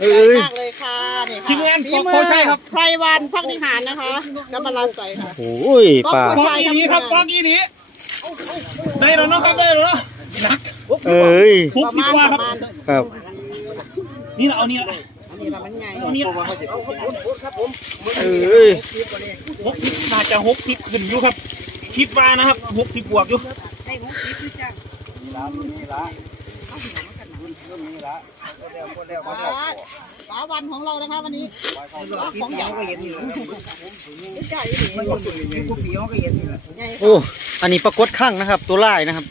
เอ้ย มากเลยค่ะนี่ค่ะทีมงานฝีมืโปรใช่ครับ ไพรวันพักนิหารนะคะกำมะลาใส่ค่ะ โอ้ยปลาขอบฟคุอณงอีนี้ครับฟองอีนี้ได้แล้วเนาะครับได้แล้วเนาะหนักเอ้ย หกประสิบมาณกว่าปครับระมาณครับ นี่แหละเอานี่ละอันนี้ละมันใหญ่เอานี่ละเอ้ย หกสิบน่าจะหกสิบขึ้นอยู่ครับ คิดว่านะครับหกสิบบวกอยู่ ปลาปลาวันของเรานะคะวันนี้ของใหญ่ก็เห็นอยู่ใหญ่ดีใหญ่โอ้อันนี้ปรากฏข้างนะครับ ตัวลายนะครับ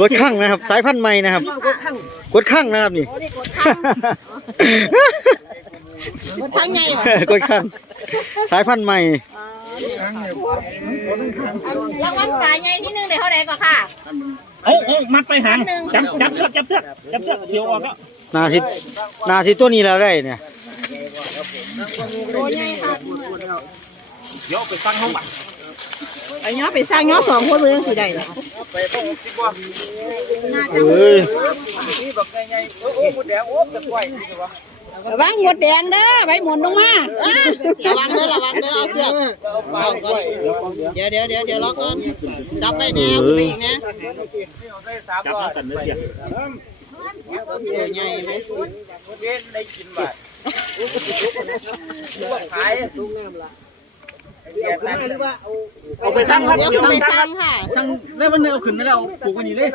กดข้างนะครับ สายพันธุ์ใหม่นะครับกดข้างนะครับนี่โอ้นี่กดข้างกดข้างใหญ่เหรอกดข้างสายพันธุ์ใหม่รางวัลปลาใหญ่ที่หนึ่งได้เท่าไหร่ก็ค่ะ เอาเอามัดไปหางจับจับเชือกจับเชือกจับเชือกเดี๋ยวออกแล้วนาสินาสิตัวนี้แล้วได้เนี่ยโอ้ใหญ่ค่ะเดี๋ยวเอาไปตั้งห้องบัตรไอ้ย้อไปสร้างย้อสองคนเรื่องสิได้เหรอเอ้ย ระวังหมดแดงเด้อใบหมุนลงมาระวังเด้อระวังเด้อเอาเสือกเอาก่อนเดี๋ยวเดี๋ยวเดี๋ยวเดี๋ยวรอก่อนจับไปแนวขึ้นไปอีกนะจับแล้วกันเลยเดี๋ยวตัวใหญ่ไหมเอาไปสร้างครับเดี๋ยวเดี๋ยวขึ้นสร้างไปสร้างค่ะสร้างแล้วมันเอาขึ้นไม่ได้เอาปลูกกันอยู่เลย